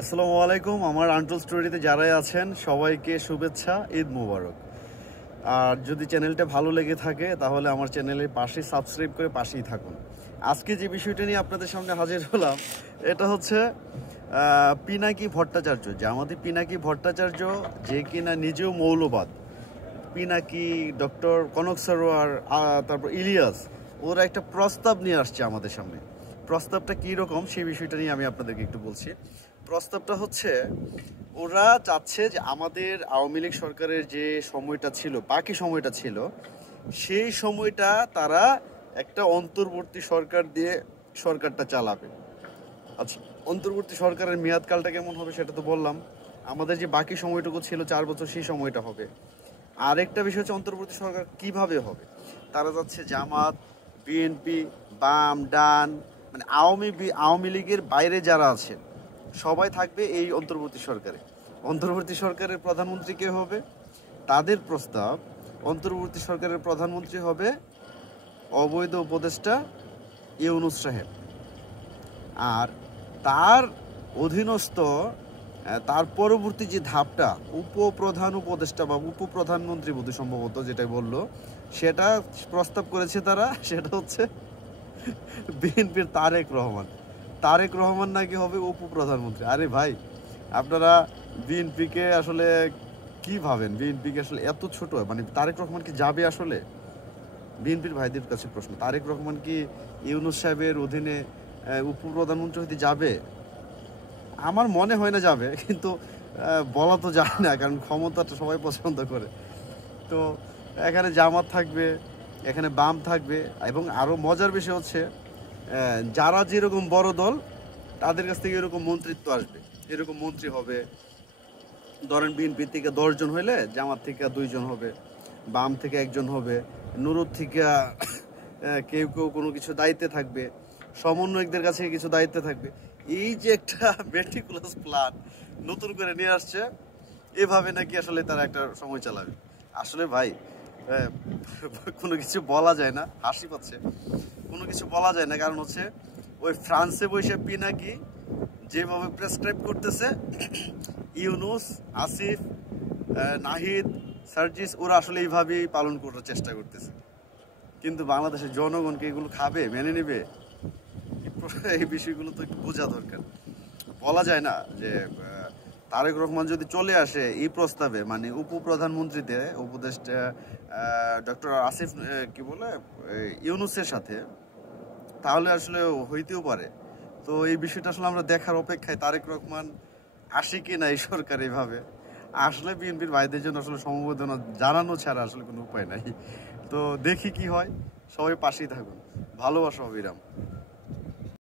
আসসালামু আলাইকুম। আমার আন্টল স্টোরিতে যারাই আছেন সবাইকে শুভেচ্ছা, ঈদ মোবারক। আর যদি চ্যানেলটা ভালো লেগে থাকে তাহলে আমার চ্যানেলের পাশে সাবস্ক্রাইব করে পাশেই থাকুন। আজকে যে বিষয়টা নিয়ে আপনাদের সামনে হাজির হলাম এটা হচ্ছে পিনাকি ভট্টাচার্য, জামাতি পিনাকি ভট্টাচার্য, যে কিনা নিজেও মৌলবাদ। পিনাকি, ডক্টর কনক সরোয়ার, তারপর ইলিয়াস, ওরা একটা প্রস্তাব নিয়ে আসছে আমাদের সামনে। প্রস্তাবটা কী রকম সেই বিষয়টা নিয়ে আমি আপনাদেরকে একটু বলছি। প্রস্তাবটা হচ্ছে ওরা চাচ্ছে যে আমাদের আওয়ামী লীগ সরকারের যে সময়টা ছিল, বাকি সময়টা ছিল, সেই সময়টা তারা একটা অন্তর্বর্তী সরকার দিয়ে সরকারটা চালাবে। আচ্ছা, অন্তর্বর্তী সরকারের মেয়াদকালটা কেমন হবে সেটা তো বললাম। আমাদের যে বাকি সময়টুকু ছিল 4 বছর, সেই সময়টা হবে। আরেকটা বিষয় হচ্ছে অন্তর্বর্তী সরকার কিভাবে হবে। তারা যাচ্ছে জামাত, বিএনপি, বাম, ডান, মানে আওয়ামী লীগের বাইরে যারা আছে সবাই থাকবে এই অন্তর্বর্তী সরকারে। অন্তর্বর্তী সরকারের প্রধানমন্ত্রী কে হবে? তাদের প্রস্তাব, অন্তর্বর্তী সরকারের প্রধানমন্ত্রী হবে অবৈধ উপদেষ্টা ইউনূস সাহেব। আর তার অধীনস্থ তার পরবর্তী যে ধাপটা, উপপ্রধান উপদেষ্টা বা উপপ্রধানমন্ত্রী বোধ সম্ভবত যেটা বললো, সেটা প্রস্তাব করেছে তারা। সেটা হচ্ছে বিএনপির তারেক রহমান। তারেক রহমান নাকি হবে উপপ্রধানমন্ত্রী। আরে ভাই, আপনারা বিএনপিকে আসলে কি ভাবেন? বিএনপিকে আসলে এত ছোট, মানে তারেক রহমান কি যাবে আসলে? বিএনপির ভাইদের কাছে প্রশ্ন, তারেক রহমান কি ইউনূস সাহেবের অধীনে উপপ্রধানমন্ত্রী হতে যাবে? আমার মনে হয় না যাবে, কিন্তু বলা তো যায় না, কারণ ক্ষমতাটা সবাই পছন্দ করে। তো এখানে জামাত থাকবে, এখানে বাম থাকবে, এবং আরও মজার বিষয় হচ্ছে যারা যেরকম বড় দল তাদের কাছ থেকে এরকম মন্ত্রিত্ব আসবে, এরকম মন্ত্রী হবে। ধরেন বিএনপি থেকে 10 জন হইলে জামাত থেকে 2 জন হবে, বাম থেকে 1 জন হবে, নুরুর থেকে কেউ কেউ কোনো কিছু দায়িত্বে থাকবে, সমন্বয়কদের কাছে কিছু দায়িত্বে থাকবে। এই যে একটা মেটিকুলাস প্ল্যান নতুন করে নিয়ে আসছে, এভাবে নাকি আসলে তারা একটা সময় চালাবে। আসলে ভাই, কোনো কিছু বলা যায় না, হাসি পাচ্ছে। কোনো কিছু বলা যায় না, কারণ হচ্ছে ওই ফ্রান্সে বসে পিনাকি যেভাবে প্রেসক্রাইব করতেছে, ইউনূস, আসিফ, নাহিদ, সার্জিস, ওরা আসলে এইভাবেই পালন করার চেষ্টা করতেছে। কিন্তু বাংলাদেশের জনগণকে এগুলো খাবে, মেনে নেবে? এই বিষয়গুলো তো একটু বোঝা দরকার। বলা যায় না যে তারেক রহমান যদি চলে আসে এই প্রস্তাবে, মানে উপপ্রধানমন্ত্রীতে উপদেষ্টা ডক্টর আসিফ কি বলে ইউনূসের সাথে, তাহলে আসলে হইতেও পারে। তো এই বিষয়টা আসলে আমরা দেখার অপেক্ষায়, তারেক রহমান আসে কি না এই সরকার। এইভাবে আসলে বিএনপির ভাইদের জন্য আসলে সমবেদনা জানানো ছাড়া আসলে কোনো উপায় নাই। তো দেখি কি হয়, সবাই পাশেই থাকুন। ভালোবাসা অবিরাম।